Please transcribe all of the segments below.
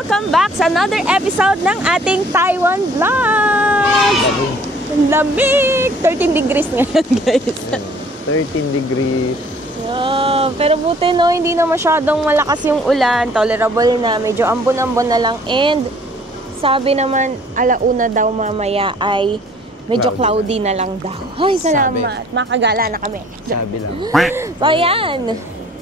welcome back sa another episode ng ating Taiwan vlog! Ang lamig! 13 degrees ngayon, guys. 13 degrees. Yeah, pero buti no, hindi na masyadong malakas yung ulan. Tolerable na, medyo ambon-ambon na lang. And sabi naman, alauna daw mamaya ay medyo cloudy na lang daw. Hoy, salamat. Makagala na kami. Sabi lang. So, ayan.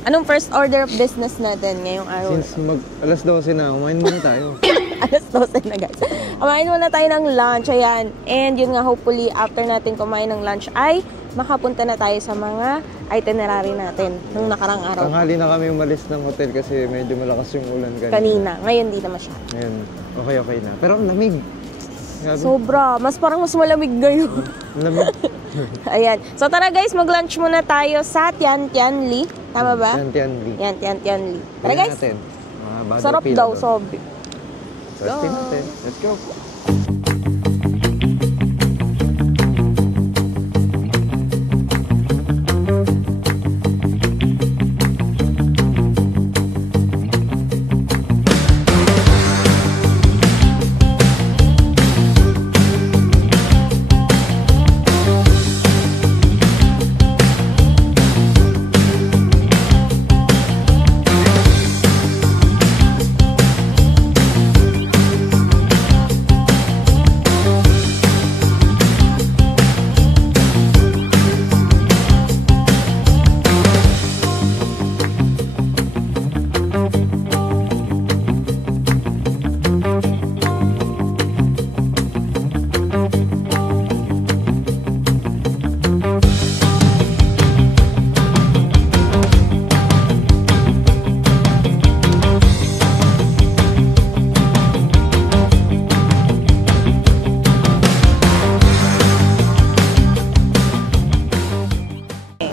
Anong first order of business natin ngayong araw? Since alas 12 na, kumain muna tayo. Alas 12 na, guys. Kumain muna tayo ng lunch, ayan. And yun nga, hopefully, after natin kumain ng lunch ay makapunta na tayo sa mga itinerary natin nung nakarang araw. Tanghali na kami umalis ng hotel kasi medyo malakas yung ulan kanina. Ngayon, di na masyado. Ngayon, okay na. Pero ang lamig. Grabe. Sobra. Parang mas malamig ngayon. Lamig. Ayan. So tara guys, mag-lunch muna tayo sa Tian Tian Li. Tama ba? Tian Li. Yan, Tian Tian Li. Tara guys. Sarap daw, sobi. Let's natin. Let's go.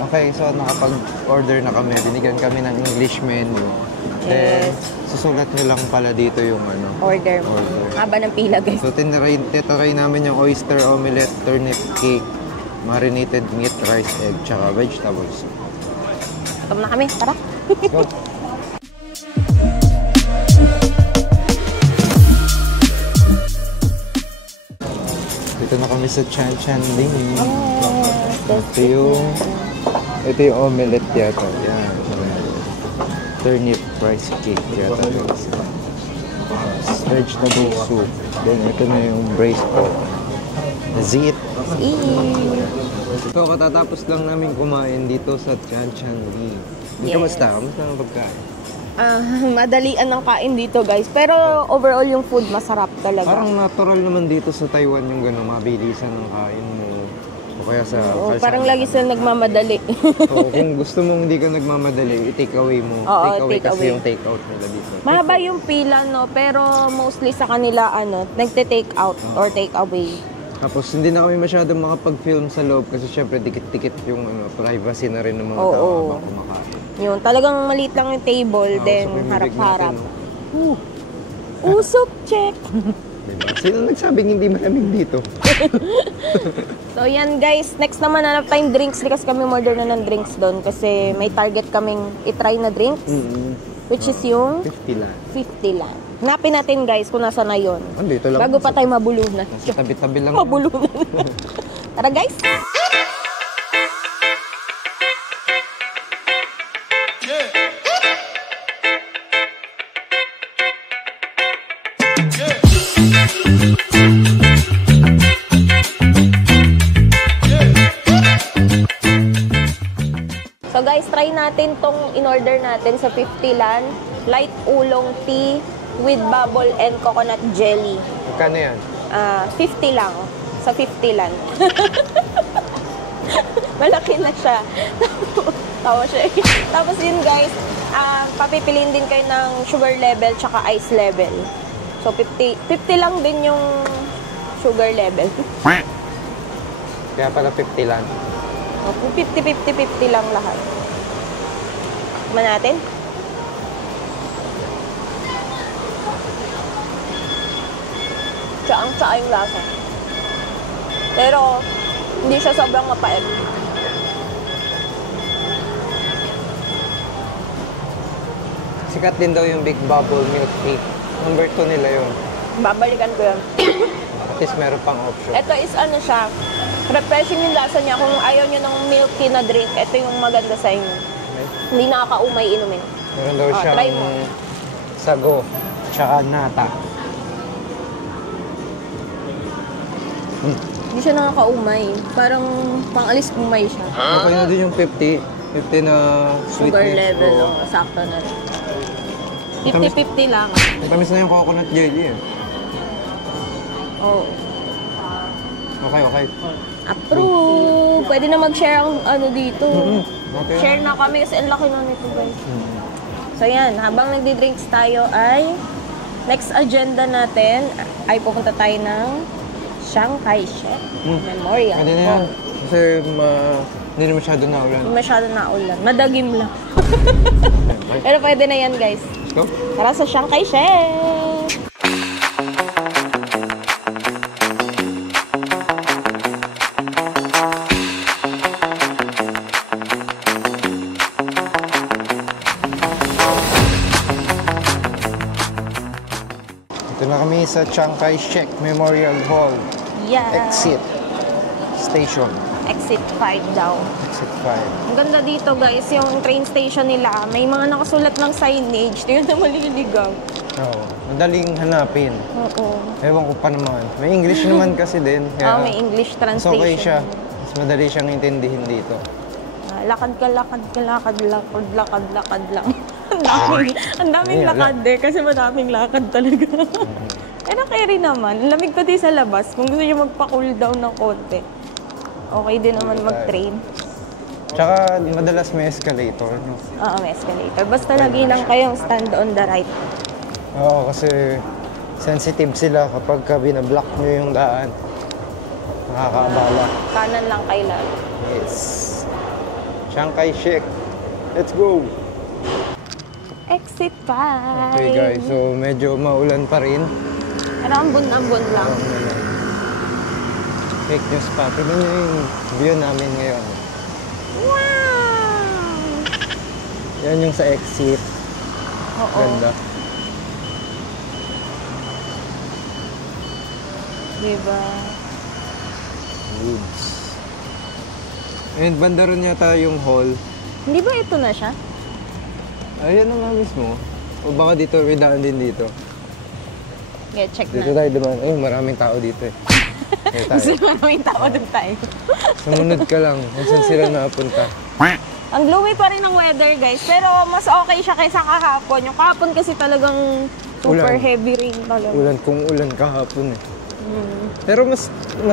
Okay, so nakapag-order na kami. Binigyan kami ng English menu. Then, susulat nyo lang pala dito yung Order. Haba ng pila, guys. So, titry namin yung oyster omelette, turnip cake, marinated meat, rice, egg, tsaka vegetables. Atom na kami. Tara. Go! Dito na kami sa Chan Chan Ling. Ito yung omelette yata. Yan. Turnip rice cake yata. Vegetable soup. Then ito na yung braised pork. Zit. So katatapos lang namin kumain dito sa Chan Chan Ling. Kamusta? Kamusta ang pagkain? Madalian ang kain dito, guys. Pero overall yung food masarap talaga. Parang natural naman dito sa Taiwan yung gano'n, mabilisan ng kain mo. O kaya sa parang lagi sila nagmamadali. Oo, kung gusto mong hindi ka nagmamadali, i-take away mo. Oo, take away kasi yung take out nila dito. Mahaba yung pila, no? Pero mostly sa kanila, nagte-take out or take away. Tapos hindi na kami masyadong makapag-film sa loob kasi syempre dikit-dikit yung privacy na rin ng mga tao habang kumakain. Yun, talagang maliit lang yung table, then harap-harap. Usok, check! Diba? Sino nagsabing hindi malamig dito? So yan guys, next naman hanap tayong drinks kasi kami order na ng drinks doon kasi may target kaming itry na drinks which is yung 50 lang. 50 lang. Hanapin natin guys kung nasa na yun. Dito lang. Bago pa tayo mabulunan. Nasa tabi-tabi lang. Mabulunan. Tara guys! So guys, try natin tong in-order natin sa 50 lan. Light oolong tea with bubble and coconut jelly. Magkano yan? 50 lang. Sa 50 lan. Malaki na siya. Tawa siya. Tapos yun guys, papipiliin din kayo ng sugar level tsaka ice level. So 50 lang din yung sugar level. Kaya pala 50 lang. 50 lang lahat. Tikman natin. Tsaang-tsaa yung lasa. Pero, hindi siya sobrang mapait. Sikat din daw yung Big Bubble Milk Cake. Number 2 nila yun. Babalikan ko yun. At least meron pang option. Ito is ano siya, refreshing yung lasa niya. Kung ayaw nyo ng milky na drink, ito yung maganda sa inyo. Okay. Hindi nakakaumay inumin. Meron daw Oh, siyang try mo. sago, tsaka nata. Hindi siya nakakaumay. Parang pangalis umay siya. Okay na din yung 50 na Sugar sweetness. level, Oo. oh, sakto na rin. 50-50 lang. Matamis na yung coconut jelly eh. Oh. Okay. Approve! Pwede na mag-share ang ano dito. Okay. Share na kami kasi ang laki na nito, guys. So yan, habang nagdi-drinks tayo ay next agenda natin ay pupunta tayo ng Chiang Kai-shek Memorial. Pwede na yan. Hall. Kasi hindi na masyado na ulan. Hindi masyado naulan. Madagim lang. Pero pwede na yan, guys. Go. Tara sa Chiang Kai-shek! Ito na kami sa Chiang Kai-shek Memorial Hall. Yeah. Exit Station. Exit 5 daw. Exit 5. Ang ganda dito, guys, yung train station nila. May mga nakasulat ng signage. Tingnan na maliligaw. Oo. Madaling hanapin. Oo. Ewan ko pa naman. May English naman kasi din. Kaya May English mas translation. okay siya. Mas madali siyang intindihin dito. Lakad ka, lakad lang. Ang daming Ayan, lakad eh, kasi madaming lakad talaga. Pero carry naman. Ang lamig pati sa labas. Kung gusto nyo magpa-cool down ng konti. Okay din naman mag-train. Tsaka madalas may escalator, no? Oo, may escalator. Basta lagi lang kayong stand on the right. Oo, kasi sensitive sila kapag binablock nyo yung daan. Nakakaabala. Kanan lang kayo lagi. Yes. Chiang Kai-shek. Let's go! Exit 5. Okay guys, so medyo maulan pa rin. Pero ambon-ambon lang. Fake news pa. Tignan nyo yung view namin ngayon. Wow! Yan yung sa exit. Oo. Ganda. Diba? Woods. And banda rin yata yung hall. Hindi ba ito na siya? Ayan na nga mismo. O baka dito, may daan din dito. Yeah, check Dito na. tayo dumaan. Ay, maraming tao dito eh. Dito tayo. Gusto mo namin tao doon tayo. Sumunod ka lang kung saan sila napunta. Ang gloomy pa rin ng weather, guys. Pero mas okay siya kaysa kahapon. Yung kahapon kasi talagang super Ulan. heavy rain talaga. Ulan kung ulan kahapon eh. Pero mas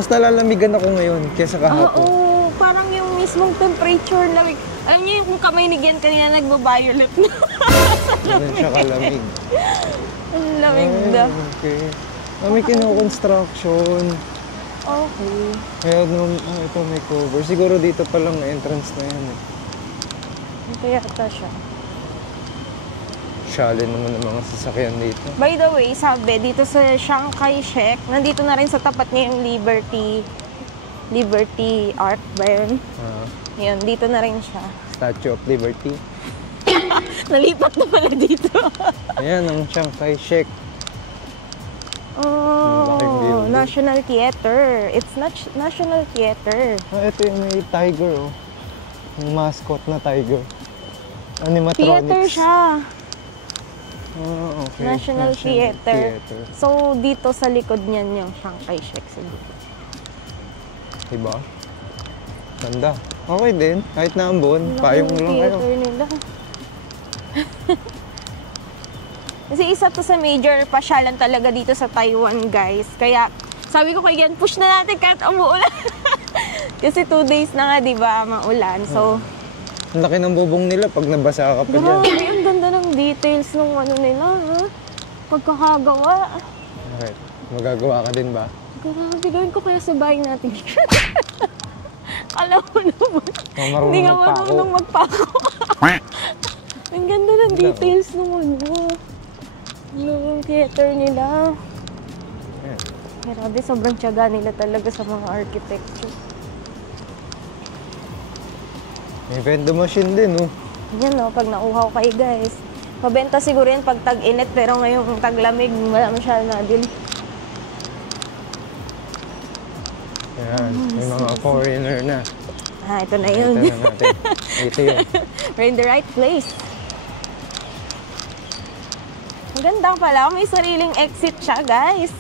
nalalamigan ako ngayon kaysa kahapon. Oo, parang yung mismong temperature lamig. Alam niyo yung kung kamay ni Gian kanina nagbo-violet na. Ganun siya kalamig. Ang lamig na. Okay. May kino-construction. Okay. Kaya ito may cover. Siguro dito pa lang entrance na yan eh. Ito yata siya. Shalin naman ang mga sasakyan dito. By the way, sabi, dito sa Chiang Kai-shek, nandito na rin sa tapat niya yung Liberty Arc ba yun? Yun, dito na rin siya. Statue of Liberty. Nalipat na pala dito. Ayan ang Chiang Kai-shek. Laking Oh, building. National Theater. It's not National Theater. Ito yung may tiger oh. Yung mascot na tiger. Theater Animatronics. siya. Okay. National Theater. So, dito sa likod niyan yung Chiang Kai-shek siguro. Diba? Ganda. Okay din. Kahit na ambon, payong Laking lang kayo. theater nila. Kasi isa to sa major pasyalan talaga dito sa Taiwan, guys. Kaya, sabi ko kay Gian, push na natin kahit umuulan. Kasi 2 days na nga, di ba, maulan. So, Ang laki ng bubong nila pag nabasa ka pa dyan. grabe, ang ganda ng details ng ano nila, ha? Pagkakagawa. Okay. Magagawa ka din ba? Grabe, gawin ko kaya sa bahay natin. Alam mo naman. Marunong Hindi nga magpako. marunong magpako. Ang ganda ng details ng ano. Ng theater nila. Ayan. Grabe, sobrang tiyaga nila talaga sa mga architecture. May vending machine din, oh. Yan, no, pag nauhaw kayo, guys. Pabenta siguro yan pag tag-init, pero ngayong taglamig, wala masyadong nabili. Yan, may mga foreigner na. Ito na yun. Ito na natin. Ito yun. We're in the right place. Ang ganda pala. May sariling exit siya, guys.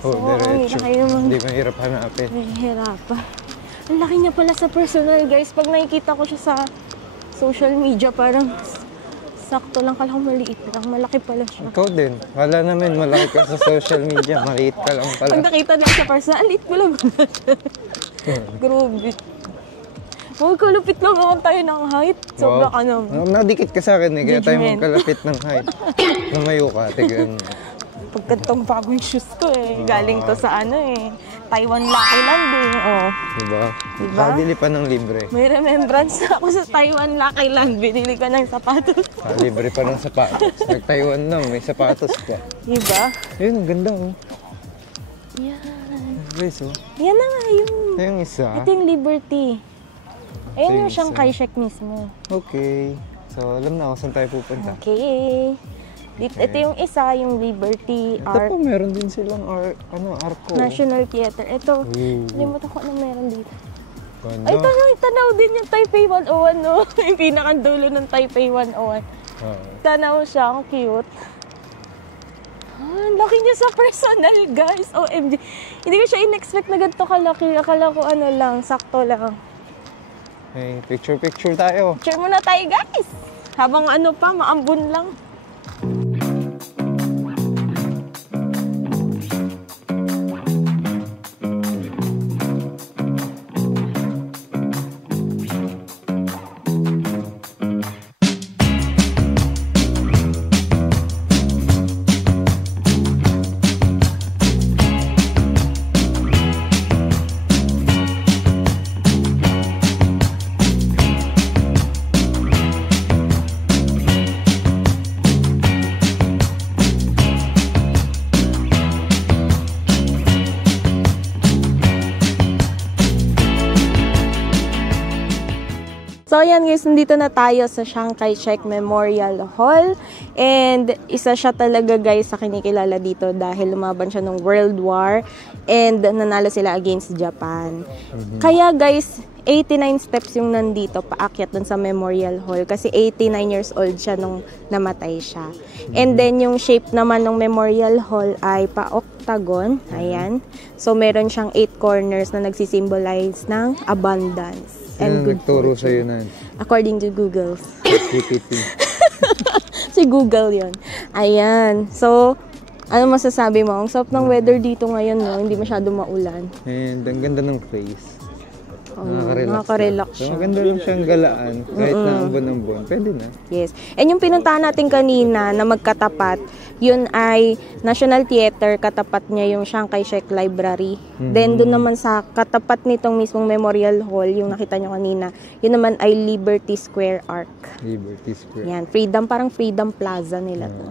Diretso. Hindi mahirap hanapin. Mahirap pa. Ang laki niya pala sa personal, guys. Pag nakikita ko siya sa social media, parang sakto lang. Kala ko maliit lang. Malaki pala siya. Ikaw din. Wala namin malaki ka sa social media. Maliit ka lang pala. Pag nakita din sa personal, liit ko lang. Grabe. Kalupit lang naman tayo ng height. Sobra ka naman. Nadikit ka sa akin eh. Kaya tayo magkalapit ng height. Lumayo ka. Tignan. Pagkatong bagong shoes ko eh. Galing to sa Taiwan Lucky Landing. Diba? Kabili pa ng libre. May remembrance na ako sa Taiwan Lucky Land. Binili ka ng sapatos. Libre pa ng sapatos. Nag-Taiwan lang. May sapatos pa. Diba? Ayun, ang ganda oh. Yan. Guys oh. Yan na nga yung... Ito yung isa. Ito yung Liberty. Ayun yung Shanghai Shek mismo. Okay. So, alam na ako saan tayo pupunta. Okay. Ito yung isa, yung Liberty Art. Ito po, meron din silang Arco. National Theater. Ito, limutan ko na meron dito. Ganda. Ay, tanaw din yung Taipei 101, no? Yung pinakang-dulo ng Taipei 101. Tanaw siya, ang cute. Ang laki niya sa personal, guys. OMG. Hindi ko siya in-expect na ganito kalaki. Akala ko lang, sakto lang. Hey, picture tayo. Picture muna tayo, guys. Habang maambun lang. So ayan guys, nandito na tayo sa Chiang Kai-shek Memorial Hall. And isa siya talaga guys sa kinikilala dito dahil lumaban siya ng World War and nanalo sila against Japan. Kaya guys, 89 steps yung nandito paakyat dun sa Memorial Hall kasi 89 years old siya nung namatay siya. And then yung shape naman ng Memorial Hall ay pa-octagon. Ayan. So meron siyang 8 corners na nagsisimbolize ng abundance. And good nagturo sa'yo na. According to Google. GPT. Si Google yon. Ayan. So, ano masasabi mo? Ang sarap ng weather dito ngayon, no? Hindi masyado maulan. And ang ganda ng place. Nakaka-relax siya. So, maganda lang siyang galaan. Kahit na ambon-ambon. Pwede na. Yes. And yung pinuntahan natin kanina na magkatapat, yun ay National Theater, katapat niya yung Chiang Kai-shek Library. Then doon naman sa katapat nitong mismong Memorial Hall, yung nakita nyo kanina, yun naman ay Liberty Square Arc. Liberty Square. Yan, parang Freedom Plaza nila to.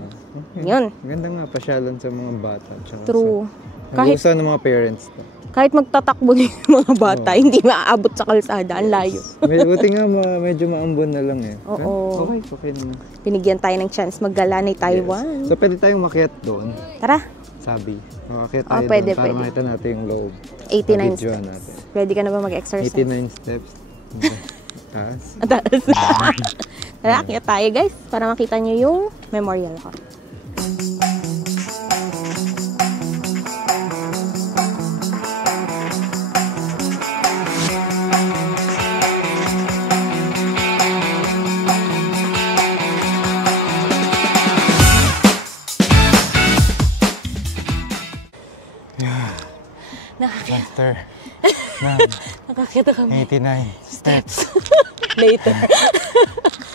Okay. Yun. Ganda nga, pasyalan sa mga bata. True. Kahit sa ng mga parents to. Kahit magtatakbo din yung mga bata, hindi maaabot sa kalsada. Ang layo. Buti nga, medyo maambon na lang eh. Oo. Okay naman. Binigyan tayo ng chance maggala ni Taiwan. Yes. So, pwede tayong makiat doon. Tara. Sabi. Makiat tayo pwede, doon para makita natin yung loob. 89 steps. Natin. Ready ka na ba mag-exercise? 89 steps. Taas. Taas. Tara, akyat tayo guys, para makita nyo yung Memorial Hall. After Nakakita kami. 89 steps. Later.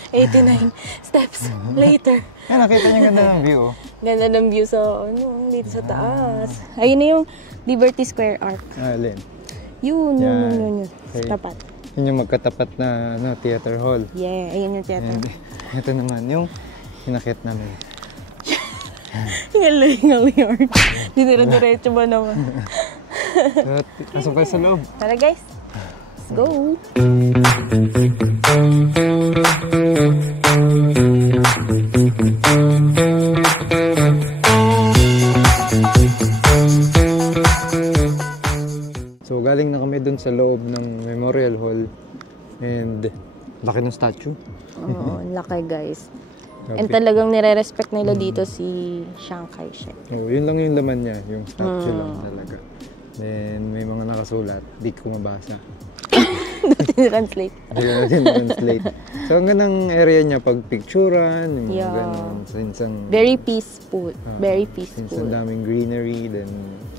89 steps later. Yan, nakita niyo ganda ng view. Ganda ng view sa, dito sa taas. Ayun na yung Liberty Square Arc. Alin? Yun. Okay. Tapat. Yun yung magkatapat na theater hall. Yeah, ayun yung theater. And ito naman, yung hinakit namin. Hingalingaw yun. Dinira-diretso ba naman? Pasok kayo sa loob. Tara guys, let's go! sa loob ng Memorial Hall. And laki ng statue. Oo, laki guys. Grabe. And talagang nire-respect nila dito si Chiang Kai-shek. Oh, yun lang yung laman niya, yung statue lang talaga. Then may mga nakasulat, di ko mabasa. Translate. Hindi ko natin translate. So ang ganang area niya pag picturean, yung mga Yeah. ganun. Since ang Very peaceful. Very since peaceful. ang daming greenery, then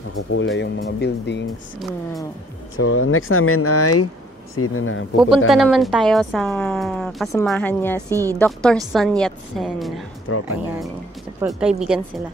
nakukulay yung mga buildings. Mm. So next namin ay sino na? Pupunta naman natin. tayo sa kasamahan niya, si Dr. Sun Yat-sen. Tropa niya. Ayan. Kaibigan sila.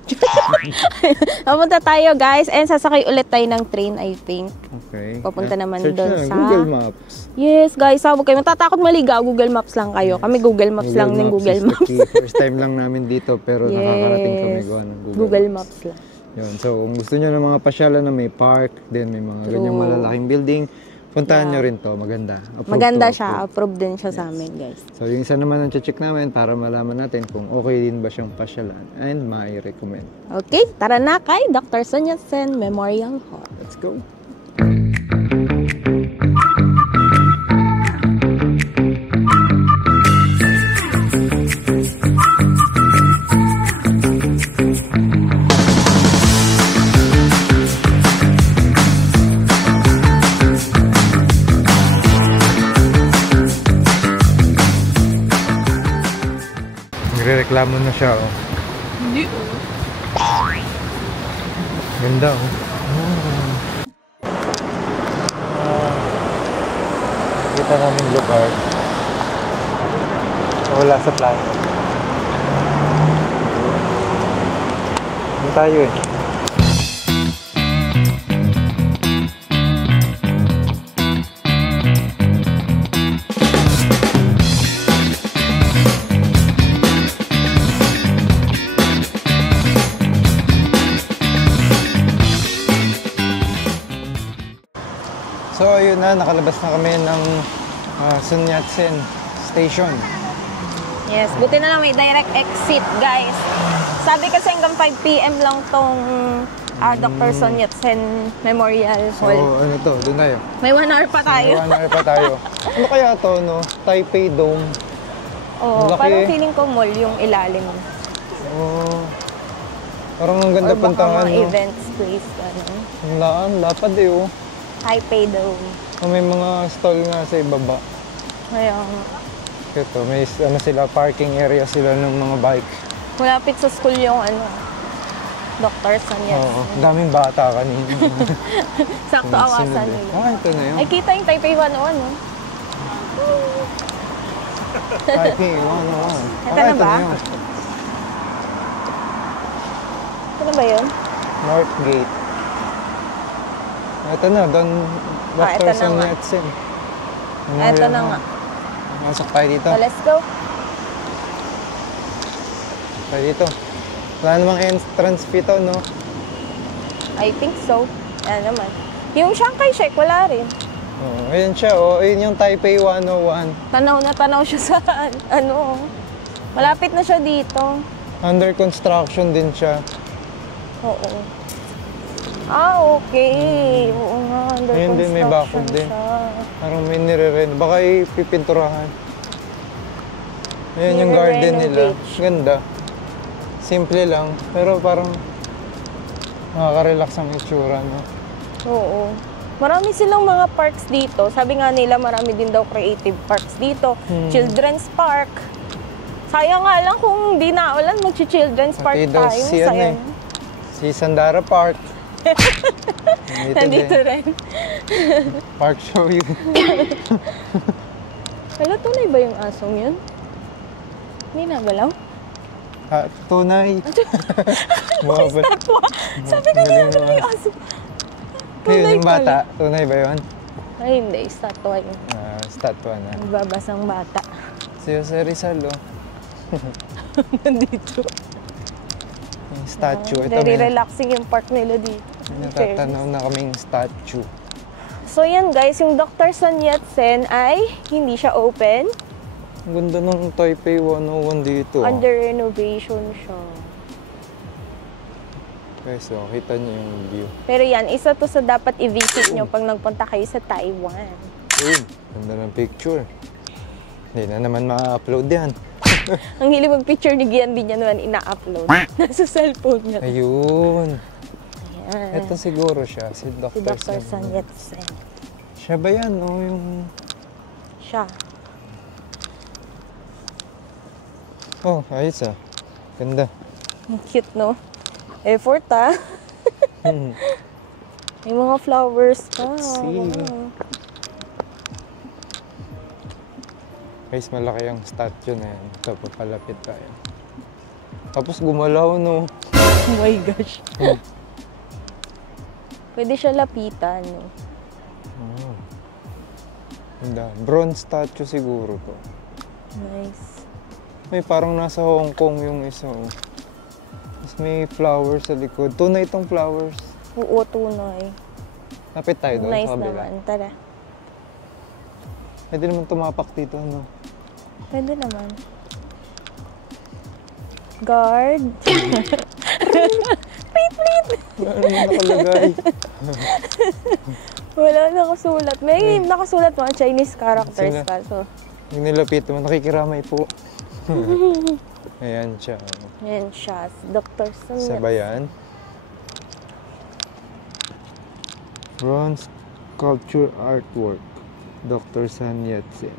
Pupunta tayo guys and sasakay ulit tayo ng train I think. Okay. Papunta naman Search doon na, sa... Google Maps. Yes guys, huwag kayo matatakot maligaw. Google Maps lang kayo. Kami Google Maps lang ng Google is the Maps. key. First time lang namin dito pero nakakarating kami gawa ng Google Maps lang. Yun. So kung gusto nyo ng mga pasyalan na may park, then may mga True. ganyang malalaking building, puntahan nyo rin to. Maganda. Approved Maganda to, siya. approved. Approved din siya sa amin guys. So yung isa naman ang check namin para malaman natin kung okay din ba siyang pasyalan and mai-recommend. Okay, tara na kay Dr. Sun Yat-sen Memorial Hall. Let's go! Nagre-reklamo na siya, oh. Hindi. Ganda, oh. Kita namin lugar. Wala sa plano. Doon tayo eh. So ayun na, nakalabas na kami ng Sun Yat-sen Station. Yes, buti na lang may direct exit, guys. Sabi kasi hanggang 5 p.m. lang tong Dr. Sun Yat-sen Memorial So Hall. ano to, doon tayo. May 1 hour pa tayo. May 1 hour pa tayo. Ano kaya to, no? Taipei Dome. Oo, Laki parang eh. feeling ko mall yung ilalim. Oh, parang ang ganda Or baka puntahan, mga no? events place, ano. Ang laan, lapad eh, oh. Taipei Dome. Oh, may mga stall nga sa ibaba. Kaya, Ito, may ano sila, parking area sila ng mga bike. malapit sa school yung ano, Dr. Sun Oo, Yat-sen. daming bata kanina. Sakto awasan Sunod eh. nila. Ah, ito na yun. Ay, kita yung Taipei 101, no? Taipei 101. Ito na ba? yun. Ano ba yun? North Gate. Ito na, doon ito Dr. na Sun nga. Yat-sen. Ito na nga. Masok tayo dito. So, let's go. Tayo dito. Wala namang entrance fee to, no? I think so. Ayan naman. Yung Chiang Kai-shek, wala rin. Oh, ayun siya, oh. Ayun yung Taipei 101. Tanaw na tanaw siya sa, ano, malapit na siya dito. Under construction din siya. Oo. Ah, okay. Oo nga, under Ayun din, may construction bakod din. siya. Parang may nire-reno. Baka ipipinturahan. Ayan yung garden nila. Nire-renovate. Ganda. Simple lang. Pero parang nakaka-relax ang itsura, no? Oo. Marami silang mga parks dito. Sabi nga nila, marami din daw creative parks dito. Children's park. Sayang nga lang kung di na ulan, mag-children's park Pati daw tayo. si, ano Sayang. si Sandara Park. Nandito din. rin. Park show yun. Hala, tunay ba yung asong yun? Hindi na galaw? Tunay. Mababa. Tatwa. Sabi ko, hindi na galaw yung aso. Yun yung bata. Tunay ba yun? Ay, hindi. Statwa yun. Statwa na. Nagbabasang bata. Si Jose Rizal, oh. Nandito. Yung statue. Ito Very may relaxing yung park nila dito. natatanaw na kaming statue. So yan guys, yung Dr. Sun Yat-sen ay hindi siya open. Ang ganda ng Taipei 101 dito. Under renovation siya. Guys, oh, kita niyo yung view. Pero yan, isa to sa dapat i-visit nyo pag nagpunta kayo sa Taiwan. Ayun, ganda ng picture. Hindi na naman ma-upload yan. Ang hilig mag-picture ni Gian, din niya naman ina-upload. Nasa cellphone niya. Ayun. Ayan. Ito siguro siya, si Dr. Si Dr. Sun Yat-sen. Siya ba yan, no? Yung... Siya. Oh, ayos ah. Ganda. Ang cute, no? Effort, ah. Hmm. May mga flowers pa. See. Wow. Guys, malaki ang statue na yan. Ito, papalapit tayo. Tapos gumalaw, no? Oh my gosh. Pwede siya lapitan, no? Oh. Ganda. Bronze statue siguro to. Nice. May parang nasa Hong Kong yung isa, oh. Tapos may flowers sa likod. Tunay itong flowers. Oo, tunay. Lapit tayo doon Nice sa kabila. naman. Tara. Pwede naman tumapak dito, no? Pwede naman. Guard. Wala naman nakalagay. Wala nakasulat. May nakasulat mga Chinese characters Sino? pa. So, Yung nilapit mo, nakikiramay po. Ayan siya. Oh. yan siya. Si Dr. Sun Isa ba yan? Bronze sculpture artwork. Dr. Sun Yat-sen.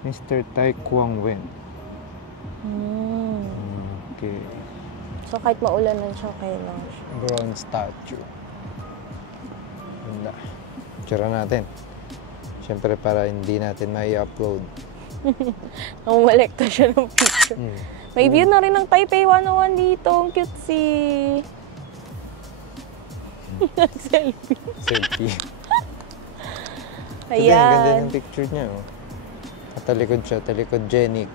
Mr. Tai Kwang Wen. Okay. So, kahit maulanan siya, okay lang siya. Bronze statue. Ganda. Tsura natin. Siyempre para hindi natin mai-upload. Namumulekta siya ng picture. May view na rin ng Taipei 101 dito. Ang cutesy. Selfie. Selfie. Ito din, Ayan. ganda ng picture niya. Oh. At talikod siya, talikod Genic.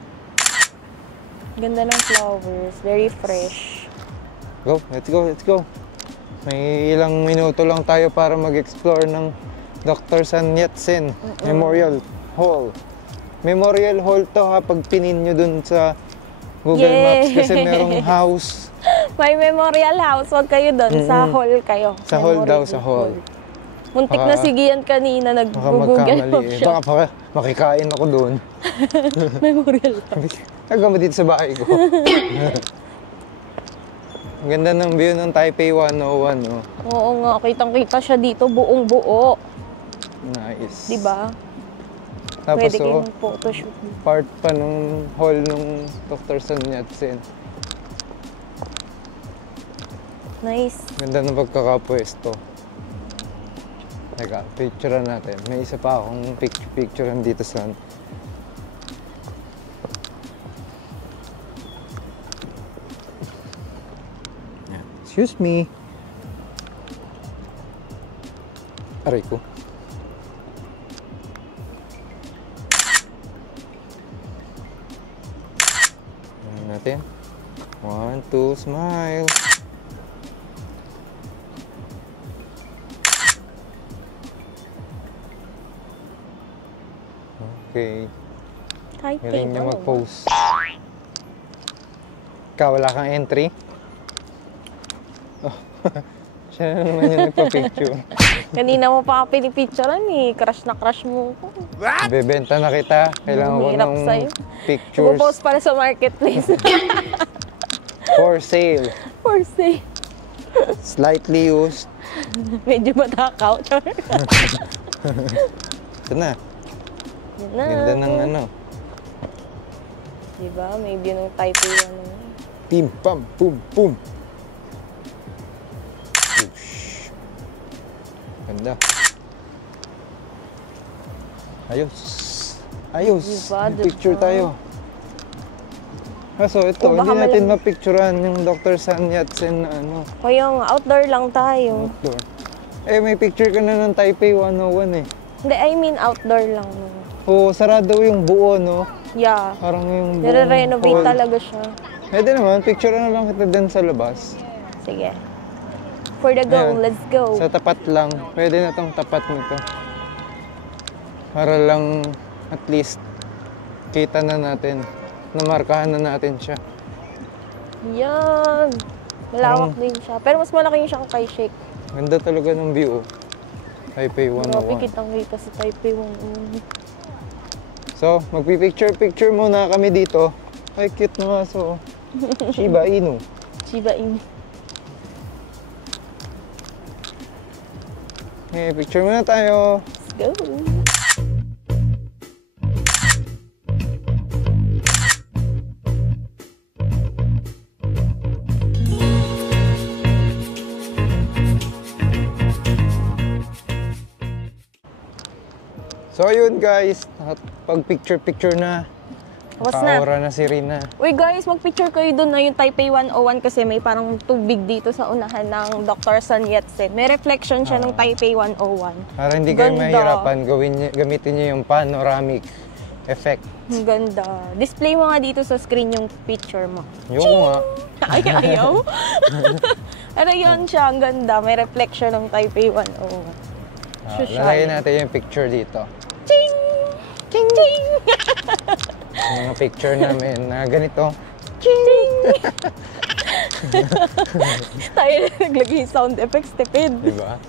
Ganda ng flowers. Very fresh. Go, let's go, let's go. May ilang minuto lang tayo para mag-explore ng Dr. Sun Yat-sen Memorial Hall. Memorial Hall to ha, pag pinin nyo dun sa Google Maps kasi merong house. May memorial house. Huwag kayo doon. Sa hall kayo. Sa hall daw, Memorial sa hall. Muntik na si Gian kanina. Baka Nag-google magkamali map eh. siya. Baka makikain ako doon. Memorial house. Nagama dito sa bahay ko. Ang ganda ng view ng Taipei 101, no? Oo nga. Kitang-kita siya dito. Buong buo. Nice. Diba? Tapos Pwede oh, kayong photoshoot. part pa nung hall nung Dr. Sun Yat-sen. Nice. Ganda ng pagkakapwesto. Teka, picturean natin. May isa pa akong picturean dito sa... Excuse me. Aray ko. Ayan natin. 1, 2, smile. Okay. Taipei. Galing niya mag-pose. Ikaw, wala kang entry? Oh. Siya na naman yung nagpa-picture. Kanina mo pa ako pinipicturean eh. Crush na crush mo ko. Bebenta na kita. Kailangan ko Mahirap ng sa'yo. pictures Ipo-post para sa marketplace. for sale. For sale. Slightly used. Medyo matakaw. Ito na. Yan na. Ganda ng ano. Diba? May view ng Taipei ano. Pim, pam, pum, pum. Whoosh. Ganda. Ayos. Ayos. Diba, May picture diba? tayo. So ito, Oh, baka hindi natin malam- mapicturean yung Dr. Sun Yat-sen na ano. Kaya nga, outdoor lang tayo. Outdoor. Eh, may picture ka na ng Taipei 101 eh. Hindi, I mean outdoor lang. Oo, sarado yung buo, no? Yeah. Parang yung buong Nire-renovate hall. talaga siya. Pwede naman, picture na lang kita din sa labas. Sige. For the go, Ayan. let's go. Sa tapat lang. Pwede na tong tapat nito. Para lang at least kita na natin. Namarkahan na natin siya. Yan. Malawak din siya. Pero mas malaki yung siyang kay Shake. Ganda talaga ng view. Taipei Grabe, 101. kitang-kita sa Taipei 101. So, magpipicture-picture muna kami dito. Ay, cute na aso. Shiba Inu. Shiba Inu. Okay, picture muna tayo. Let's go! So, yun guys. Pag picture-picture na. Tapos na. Naka-aura na si Rina. Uy guys, magpicture kayo doon na yung Taipei 101 kasi may parang tubig dito sa unahan ng Dr. Sun Yat-sen. May reflection siya ng Taipei 101. Para hindi kayo Ganda. mahirapan, gamitin niyo yung panoramic effect. Ang ganda. Display mo nga dito sa screen yung picture mo. Yung nga. Ay, ayaw. Pero yun siya, ang ganda. May reflection ng Taipei 101. Lalagay natin yung picture dito. Ching! Ching! Ching! Yung mga picture namin na ganito. Ching! Tayo na naglagay sound effects, tipid. Diba?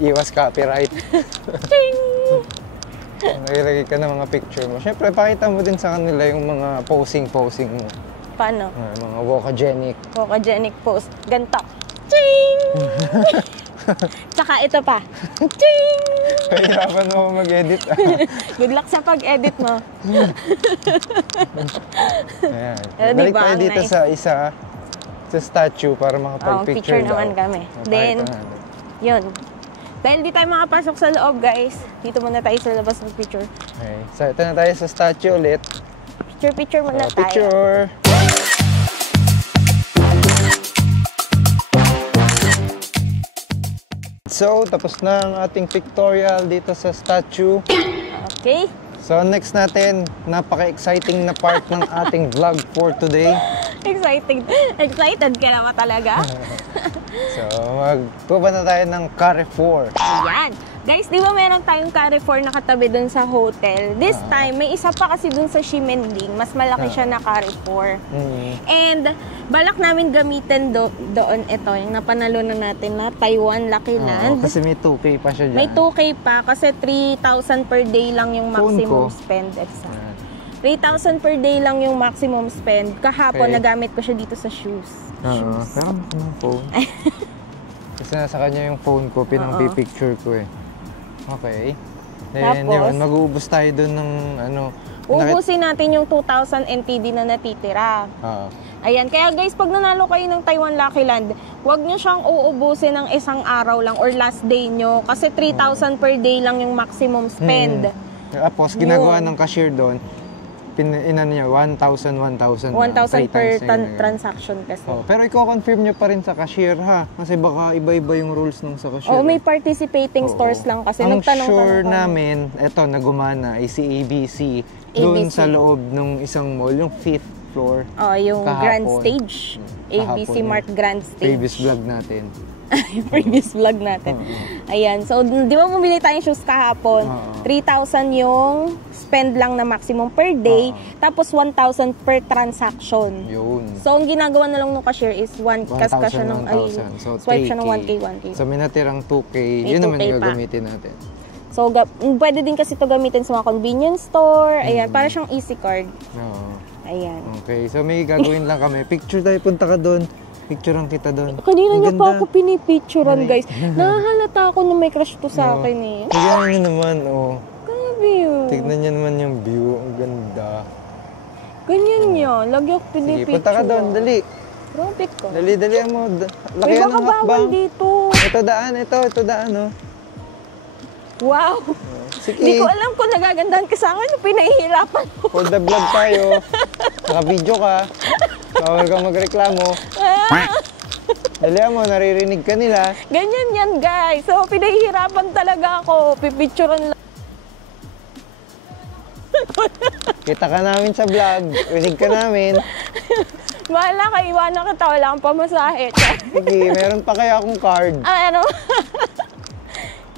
Iwas copyright. Ching! Nagilagay ka ng mga picture mo. Siyempre, pakita mo din sa kanila yung mga posing-posing mo. Paano? Mga vocagenic. Vocagenic pose. Ganto. Ching! Tsaka ito pa. Ching! Kahirapan mo mag-edit. Good luck sa pag-edit mo. Ayan. Pero Balik diba, tayo ang dito nice. sa statue para makapag-picture Picture naman daw. kami. Pakita Then, natin. yun. Dahil di tayo makapasok sa loob, guys. Dito muna tayo sa labas ng picture. Okay. So, ito na tayo sa statue ulit. Picture muna tayo. Picture! So, tapos na ang ating pictorial dito sa statue. Okay. So, next natin, napaka-exciting na part ng ating vlog for today. Excited ka naman talaga? So, magkuha na tayo ng Carrefour. Ayan. Guys, di ba meron tayong Carrefour na katabi dun sa hotel? This time, may isa pa kasi dun sa Ximending. Mas malaki siya na Carrefour. And, balak namin gamitin doon ito, yung napanalunan natin na Taiwan Lucky Land. Kasi may 2K pa siya dyan. May 2K pa kasi 3,000 per day lang yung maximum spend. Exact. 3,000 per day lang yung maximum spend. Kahapon, Okay. nagamit ko siya dito sa shoes. Oo. Pero yung phone. Kasi nasa kanya yung phone ko, pinang-picture ko eh. Okay. Then Tapos? yun, mag-uubos tayo dun ng ano. Ubusin natin yung 2,000 NTD na natitira. Oo. Ayan, kaya guys, pag nanalo kayo ng Taiwan Lucky Land, huwag nyo siyang uubusin ng isang araw lang or last day nyo kasi 3,000 per day lang yung maximum spend. Tapos ginagawa ng cashier doon, inano niya, 1,000, 1,000. 1,000 per ganyan. transaction kasi. Oh, pero i-confirm nyo pa rin sa cashier ha. Kasi baka iba-iba yung rules nung sa cashier. Oo, may participating stores lang kasi. Ang Nagtanong-tanong sure kami. namin, eto na gumana, ay si ABC. Doon ABC. sa loob ng isang mall, yung 5th floor. Oh, yung Kahapon. Grand Stage. ABC Kahapon Mart yun. Grand Stage. Previous vlog natin. Yung previous vlog natin. Ayan. So, di ba bumili tayong shoes kahapon? 3,000 yung spend lang na maximum per day. Tapos 1,000 per transaction. Yun. So, ang ginagawa na lang ng cashier is 1K. 1,000. So, swipe siya ng 3K. 1K. So, may natirang 2K. May Yun naman 2K yung pa. gagamitin natin. So, pwede din kasi ito gamitin sa mga convenience store. Ayan, para siyang easy card. Oo. Ayan. Okay, so may gagawin lang kami. Picture tayo, punta ka doon. Picturean kita doon. Kanina Ang niya pa ganda. ako pinipicturean, guys. Nahahalata ako na may crush to sa akin eh. Tignan nyo naman, oh. Grabe yun. Tignan nyo naman yung view. Ang ganda. Ganyan niya. Lagi ako Sige, pinipicture. punta ka doon. Dali. Grabe ka. Dali mo. May Laki baka ng bawal hakbang. dito. Ito daan, oh. Wow. Sige. Hindi ko alam kung nagagandahan ka sa akin o pinahihirapan mo. For the vlog tayo. Naka-video ka. Bawal kang magreklamo. Dali mo, naririnig ka nila. Ganyan yan, guys. So, pinahihirapan talaga ako. Pipicturean lang. Kita ka namin sa vlog. Rinig ka namin. Bahala ka, iwanan kita. Wala kang pamasahe. Sige, meron pa kaya akong card. Ano?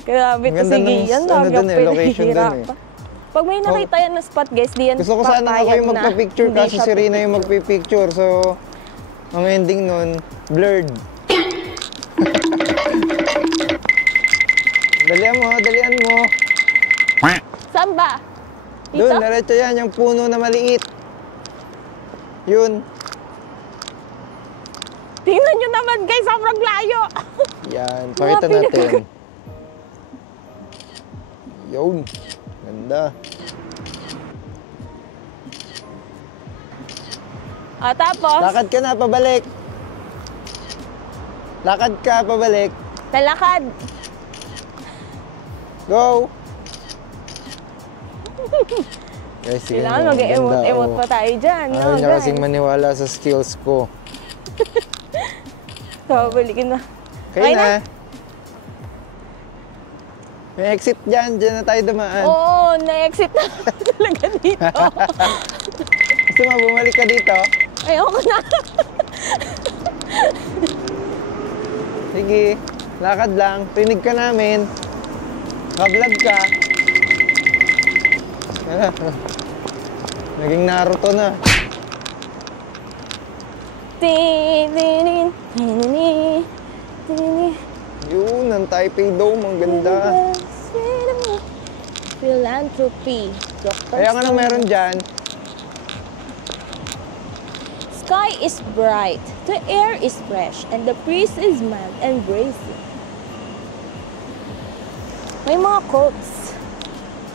Grabe to, Ganda sige. ng Yan, ano lagi dun ako eh, location dun pinahihirapan. Pag may nakita yan na spot, guys, di yan Gusto ko sana ako papayag yung na magpa-picture hindi kasi siya si Rina yung pipicture. magpipicture. So, ang ending nun, blurred. Dalian mo, dalian mo. Saan ba? Dito? Doon, diretso yan, yung puno na maliit. Yun. Tingnan nyo naman guys, sobrang layo. Yan, pakita natin. Yun. Ganda. Tapos, Lakad ka na, pabalik. Lakad ka, pabalik. talakad. Go! Guys, sige Kailangan nyo, mag-emote-emote ganda, pa tayo dyan. Ayaw No, niya guys. kasing maniwala sa skills ko. So, balikin na. Kaya Okay na. na? May exit dyan, dyan na tayo dumaan. Oo, na-exit na talaga dito. Gusto mo, bumalik ka dito? Ayoko na. Sige, lakad lang. Rinig ka namin. Ka-vlog ka. Naging Naruto na. Yun, ang Taipei Dome. Ang ganda. Philanthropy. Dr. Kaya nga nang meron dyan. Sky is bright, the air is fresh, and the breeze is mild and bracing. May mga quotes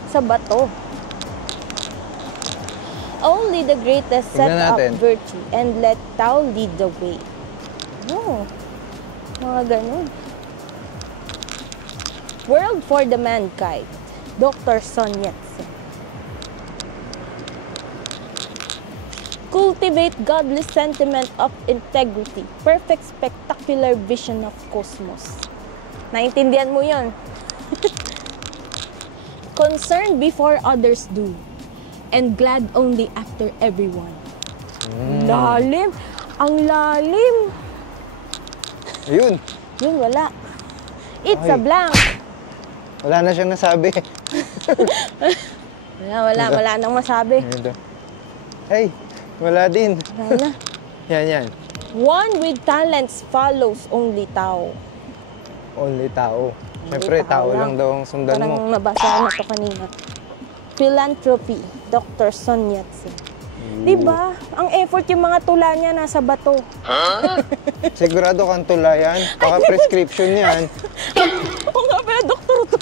sa bato. Only the greatest set Tignan up natin. virtue and let Tao lead the way. Oh, mga ganun. World for the mankind. Dr. Sun Yat-sen. Cultivate godly sentiment of integrity. Perfect spectacular vision of cosmos. Naintindihan mo yun? Concerned before others do. And glad only after everyone. Lalim. Ang lalim. Ayun. Yun, wala. It's a Ay. blank. Wala na siyang nasabi. Wala nang masabi. Ayun daw. Hey, wala din. Wala na. Yan. One with talents follows only Tao. Only tao. Siyempre, tao lang daw ang sundan mo. Parang nabasa na to kanina. Philanthropy, Dr. Sun Yat-sen. Diba? Ang effort yung mga tula niya nasa bato. Sigurado kang tulayan. Baka prescription yan. Oo nga pala, doktor to.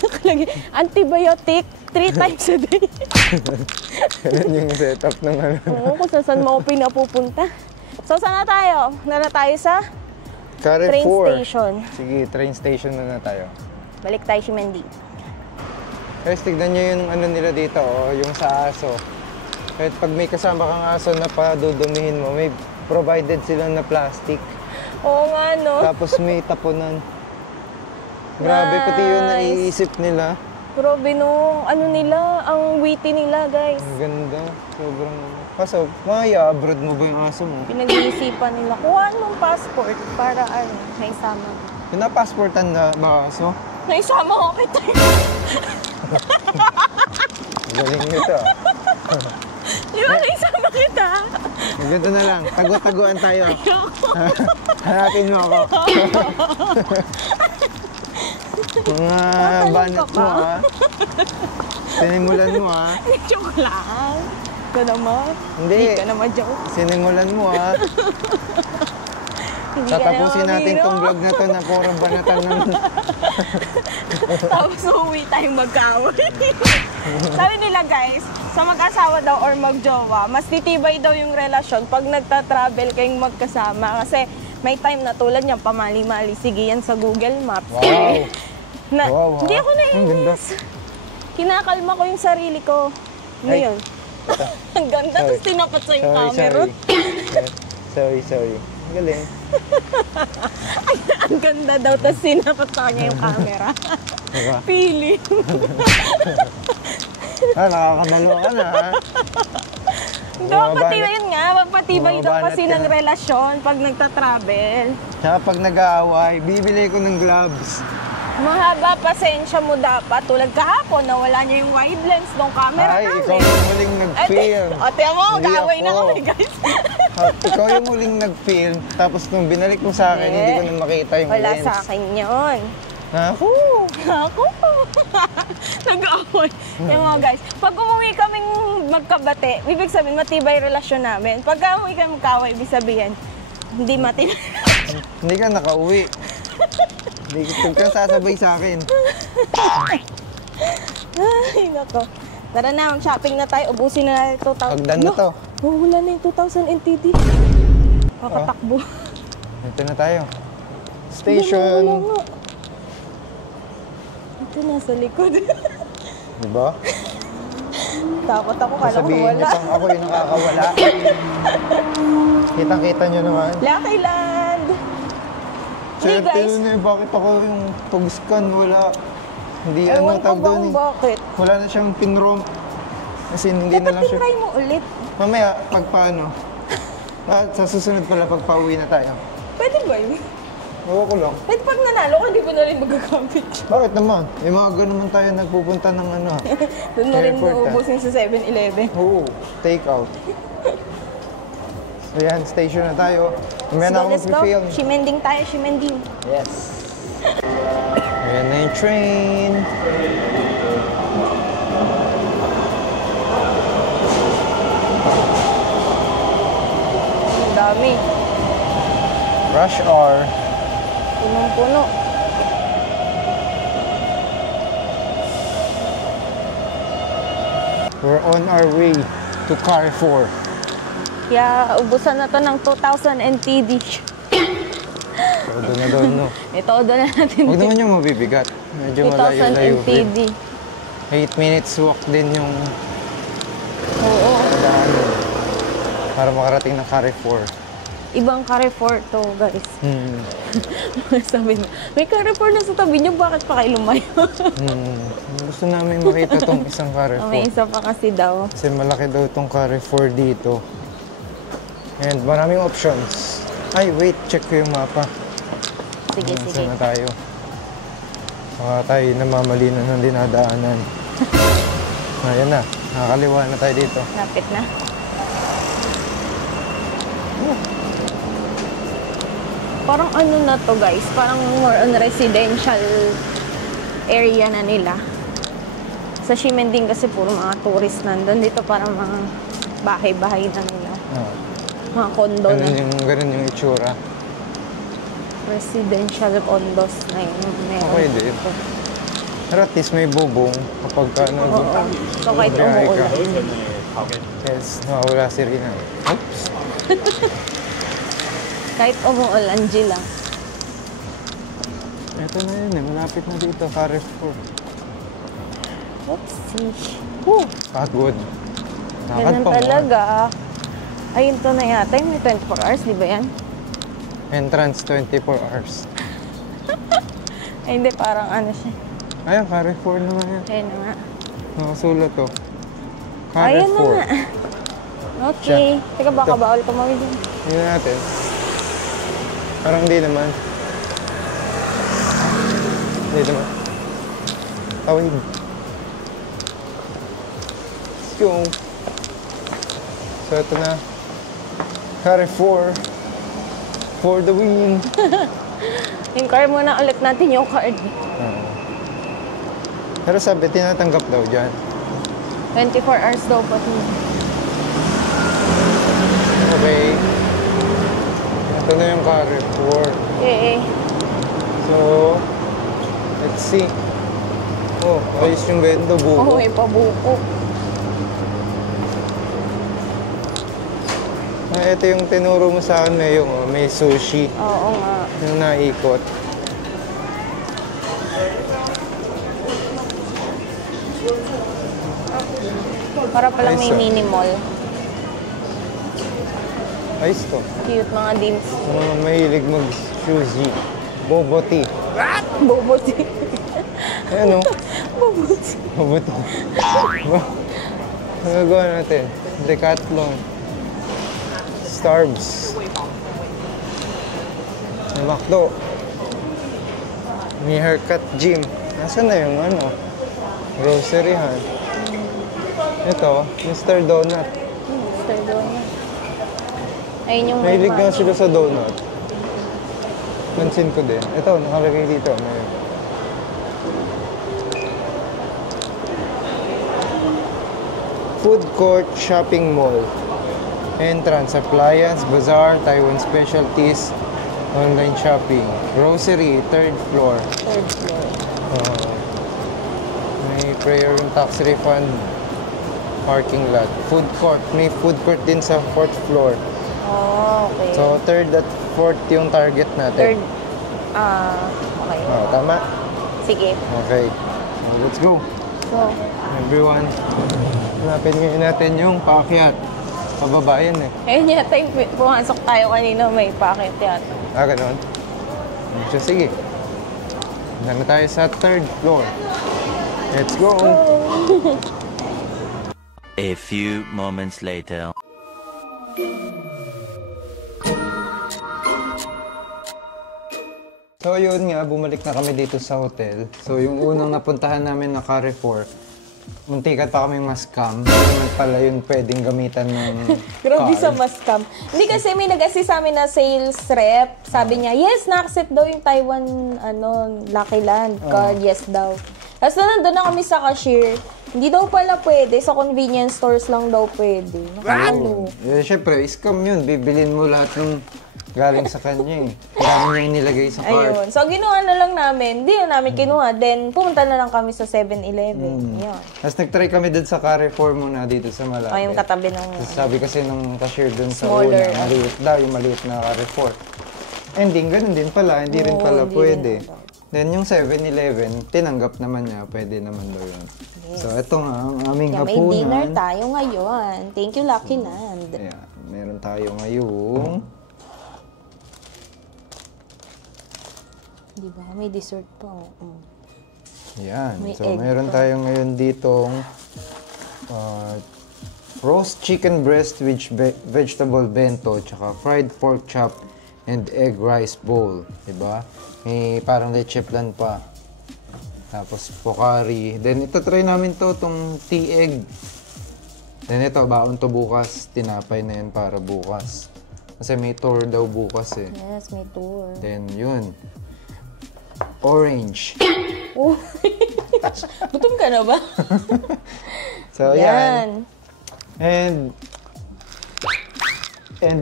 Nakalagay, antibiotic 3 times a day. Ganun yung setup ng ano. Oo, kung saan mo ako pinapupunta. So, saan na tayo? Na tayo sa train Carrefour. station. Sige, train station na tayo. Balik tayo si Mandy. Guys, tignan nyo yung ano nila dito, oh, yung sa aso. Kahit pag may kasama kang aso na padudumihin mo, may provided sila na plastic. Oo nga, no? Tapos may tapunan. Grabe, pati yun Nice. naiisip nila. Grabe no, ano nila, ang witty nila, guys. Ang ganda. Sobrang... Kaso, maya, abroad mo ba yung aso mo? Pinag-iisipan nila, kuhaan mong passport para ano, naisama mo. Pinapassportan na ba aso? Naisama ko kita. Galing nito. Di ba, naisama kita? Ganito na lang, tago-taguan tayo. Hanapin mo ako. Mga banat mo ha. Sinimulan mo ha. Joke lang. Ito naman. Hindi. Hindi ka naman joke. Sinimulan mo ha. Hindi ka Tatapusin naman natin biro. tong vlog na to na puro banatan ng... Tapos uuwi tayong magkaaway. Sabi nila guys, sa mag-asawa daw or magjowa, mas titibay daw yung relasyon pag nagta-travel kayong magkasama. Kasi may time na tulad niyan, pamali-mali. Sige yan sa Google Maps. Wow! Na, Wow, Hindi ako Ang ganda. nainis. Kinakalma ko yung sarili ko. Ngayon. Ang ganda, Sorry. tapos tinapat sa yung camera. Sorry. Ang galing. Ang ganda daw, tapos tinapat sa kanya yung camera. Diba? Feeling. Nakakabalo ka na ha. Hindi ako patibay yun nga. Magpatibay daw Bumabanat kasi ka ng na. relasyon pag nagta-travel. Tsaka pag nag-aaway, bibili ko ng gloves. Mahaba, pasensya mo dapat. Tulad kahapon, nawala niya yung wide lens ng camera Ay, namin. ikaw yung huling nag-film. Ate mo, Hindi gaway na ako. kami, guys. Ikaw yung huling nag-film, tapos nung binalik mo sa akin, hindi ko na makita yung Wala lens. sa akin yun. Ako? Ako? Nag-aaway. Yung mga guys, pag umuwi kaming magkabate, ibig sabihin matibay relasyon namin. Pag umuwi kami magkaway, ibig sabihin, hindi matibay. Hindi ka nakauwi. Hindi ka sasabay sa akin. Ay, nako. Tara na, shopping na tayo. Ubusin na natin 2,000. Pagdan na to. Wala na yung 2,000 NTD. Makatakbo. Ito na tayo. Station. Wala nga. Ito nasa likod. Diba? Takot ako, kala ko Sabihin niyo wala. pang ako yung nakakawala. Kitang-kita niyo naman. Lucky Land! Hindi Sir, guys. tingnan niyo, bakit ako yung pag-scan wala? Hindi Ewan ko tawag ba doon kung eh. bakit. Wala na siyang pinrom. Kasi hindi na Dapat lang siya. tinry mo ulit. Mamaya, pag paano? Sa susunod pala, pag pauwi na tayo. Pwede ba yun? Ewan ko lang. Pwede pag nanalo ka, di ko na rin magagamit. Bakit naman? May mga ganun naman tayo nagpupunta ng ano. Doon na rin Airport, uubusin sa 7-Eleven. Oo, take out. So yan, station na tayo. Mamaya na ako Let's go. mag-film. Shimending tayo, shimending. Yes. Ayan na yung train. Ang dami. Rush hour. Punong-puno. We're on our way to Carrefour. Kaya ubusan na to ng 2,000 NTD. Todo na doon, no? Itodo na natin. Huwag naman yung mabibigat. Medyo 2,000 malayo-layo. NTD. 8 minutes walk din yung Oo. daanan para makarating ng Carrefour. Ibang Carrefour to, guys. Sabi mo, may Carrefour na sa tabi niyo, bakit pa kayo lumayo? Gusto namin makita tong isang Carrefour. May isa pa kasi daw. Kasi malaki daw tong Carrefour dito. And maraming options. Ay, wait. Check ko yung mapa. Sige, sige. Saan na tayo? Baka tayo namamali na ng dinadaanan. Ayan na. Nakakaliwa na tayo dito. Lapit na. Parang ano na to, guys. Parang more on residential area na nila. Sa Shimending kasi puro mga tourist nandun. Dito parang mga bahay-bahay na nila. Oh. Mga condo na. Ganun yung itsura. Residential condos na yun. Meron. Okay din. Pero at least may bubong kapag ka Oo. So kahit biyahe ka. umuulan. Yes, nawawala si Rina. Oops. Kahit umuulan, G lang. Ito na yun eh. Malapit na dito. Carrefour. Oopsie. Woo! Pagod. Ganun Nakakad pa mo. talaga. Ayun to na yata. Yung may 24 hours, di ba yan? Entrance 24 hours. Ay, hindi. Parang ano siya. Ayan, Carrefour na nga yan. Ayun na nga. Nakasulat to. Ayun na Carrefour. nga. Okay. Teka, baka Ito. bawal tumawid yun. Tingnan natin. Parang di naman. Di naman. Tawid. Let's go. So ito na. Carrefour. For the win. Yung card muna ulit natin yung card. Pero sabi, tinatanggap daw dyan. 24 hours daw pa. Okay. Ito na yung Carrefour. Okay. So, let's see. Oh, ayos yung bento, Oo, buko. may pabuko. Ito yung tinuro mo sa akin, may sushi. Oo nga. Yung naikot. Para palang may Ayos, ah. mini mall. Ayos to. Cute mga dims. Yung mga mahilig mag-sushi. Bobo tea. Bobo tea. Ayan o. Bobo tea. Bobo tea. Ano gagawa natin? Decathlon. Starbucks. May McDo. May haircut gym. Nasaan na yung ano? Grocery ha. Ito, Mr. Donut. Mr. Donut. Ayun yung Mahilig nga sila sa donut. Pansin ko din. Ito, nakalagay dito. May... Food court, shopping mall. Entrance, appliance, bazaar, Taiwan specialties, online shopping. Grocery, third floor. Third floor. May prayer room, tax refund, parking lot. Food court, may food court din sa fourth floor. Oh, okay. So, third at fourth yung target Third. natin. Okay. Oh, tama? Sige. Okay. So, let's go. So, Everyone, hanapin ngayon natin yung paakyat. Pababa yan eh. ayun yata yung pumasok tayo kanina, may packet yata. Ganon. So, sige. Hanggang na tayo sa third floor. Let's go! A few moments later. So yun nga, bumalik na kami dito sa hotel. So yung unang napuntahan namin na Carrefour, muntikan pa kaming ma-scam. Hindi naman pala yun pwedeng gamitan ng Grabe card. sa mascam. Hindi kasi may nag-assist sa amin na sales rep. Sabi niya, yes, na-accept daw yung Taiwan Lucky Land card. Yes daw. Tapos nandun na kami sa cashier. Hindi daw pala pwede. Sa convenience stores lang daw pwede. Nakakalo. Eh, syempre, scam yun. Bibilin mo lahat ng galing sa kanya eh. Dami niya inilagay sa cart. Ayun. So, ginawa na lang namin. Hindi na namin kinuha. Then, pumunta na lang kami sa 7-Eleven. Yun. Tapos nag-try kami dun sa Carrefour muna dito sa Malate. O, yung katabi ng... Tapos sabi kasi nung cashier dun sa Smaller, una, maliit daw, yung maliit na Carrefour. Ending, ganun din pala. Hindi rin pala hindi pwede. rin daw. Then yung 7-Eleven, tinanggap naman niya. Pwede naman daw yun. So, ito nga, ang aming Kaya may hapunan. dinner tayo ngayon. Thank you, Lucky Land. Ayan, meron tayo ngayong... Di ba? May dessert pa. Yan. May So, egg meron pa. tayo ngayon ditong roast chicken breast with vegetable bento, tsaka fried pork chop and egg rice bowl. Diba? May parang leche flan pa. Tapos pokari. Then, ito try namin to, tong tea egg. Then, ito, baon to bukas. Tinapay na yan para bukas. Kasi may tour daw bukas eh. Yes, may tour. Then, yun. Orange. Oh. Gutom ka na ba? So, yan. And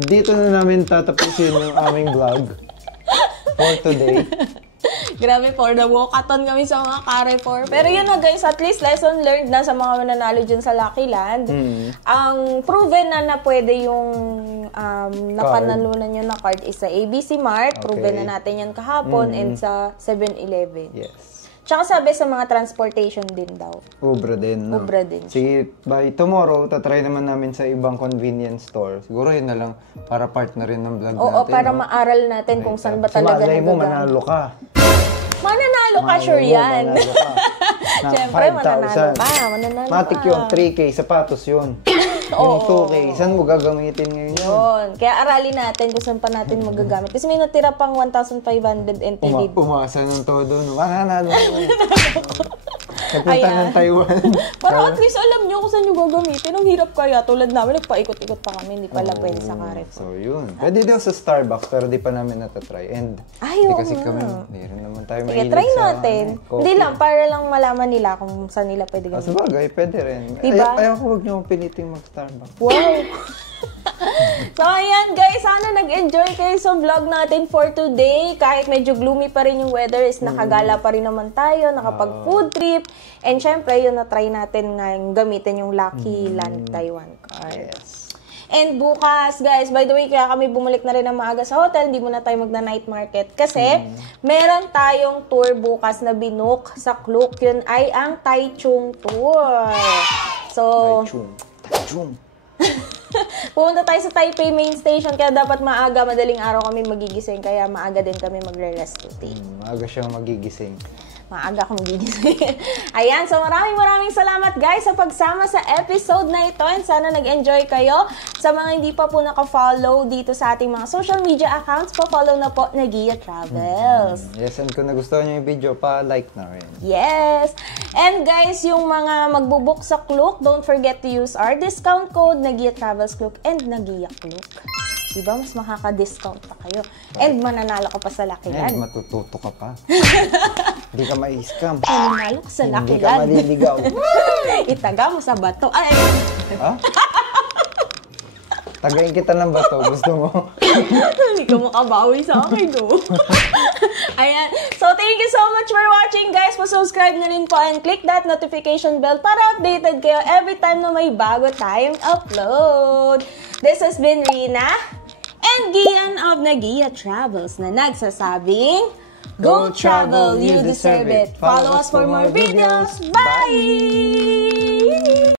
dito na namin tatapusin yung aming vlog for today. Grabe, for the walkathon kami sa mga Carrefour. Pero yun na guys, at least lesson learned na sa mga mananalo dyan sa Lucky Land. Ang proven na pwede yung napanalunan nyo na card is sa ABC Mart. Proven na natin yan kahapon and sa 7-Eleven. Yes. Tsaka sabi sa mga transportation din daw. Ubra din, no? Ubra din. Sige, by tomorrow, tatry naman namin sa ibang convenience store. Siguro yun na lang para part na rin ng vlog natin. Oo, para no? maaral natin kung saan ba talaga Malay mo, nagagamit. manalo ka. Mananalo ka, sure yan. Manalo ka. Na Siyempre, 5,000. mananalo ka. Mananalo Matik ka. yung 3K, sapatos yun. Yung 2K, saan mo gagamitin ngayon yun? Yun. Kaya aralin natin kung saan pa natin magagamit. Kasi may natira pang 1,500 NTD. Umasa ng todo, no? Mananalo. Nagpunta ng Taiwan. Para at least alam nyo kung saan nyo gagamitin. Ang hirap kaya. Tulad namin, nagpaikot-ikot pa kami. Hindi pala pwede sa Carrefour. So, yun. Pwede daw sa Starbucks, pero di pa namin natatry. And, Ay, di oo kasi nga. kami, di rin naman tayo Sige, mahilig try sa natin. coffee. Hindi lang, para lang malaman nila kung saan nila pwede Ah, gamitin. sabagay, pwede rin. Diba? Ayaw ko huwag niyo piliting mag-Starbucks. Wow! So, ayan guys, sana nag-enjoy kayo sa vlog natin for today. Kahit medyo gloomy pa rin yung weather, is nakagala pa rin naman tayo, nakapag-food trip. And syempre, yun na-try natin ngayong gamitin yung Lucky Land Taiwan card. Yes. And bukas, guys, by the way, kaya kami bumalik na rin ng maaga sa hotel, hindi muna tayo magna-night market. Kasi, meron tayong tour bukas na binook sa Klook. Yun ay ang Taichung Tour. So, Taichung. pumunta tayo sa Taipei Main Station, kaya dapat maaga, madaling araw kami magigising, kaya maaga din kami magre-rest today. Maaga siyang magigising. Maaga akong gigising. Ayan, so maraming salamat guys sa pagsama sa episode na ito and sana nag-enjoy kayo. Sa mga hindi pa po naka-follow dito sa ating mga social media accounts, pa-follow na po Nagia Travels. Yes, and kung nagustuhan nyo yung video, pa-like na rin. Yes! And guys, yung mga magbubook sa Klook, don't forget to use our discount code Nagia Travels Klook and Nagia Klook. Diba? Mas makaka-discount pa kayo. And mananalo ka pa sa Lucky Land. And matututo ka pa. Hindi ka ma-scam. Mananalo ka sa Lucky Hindi ka Land. maliligaw. Itaga mo sa bato. Ay! Ha? Tagayin kita ng bato. Gusto mo? Hindi ka makabawi sa akin, no? Ayan. So, thank you so much for watching, guys. Pa-subscribe na rin po and click that notification bell para updated kayo every time na may bago tayong upload. This has been Rina and Gian of Nagia Travels na nagsasabing, Go travel, you deserve it. Follow us for more videos. Bye!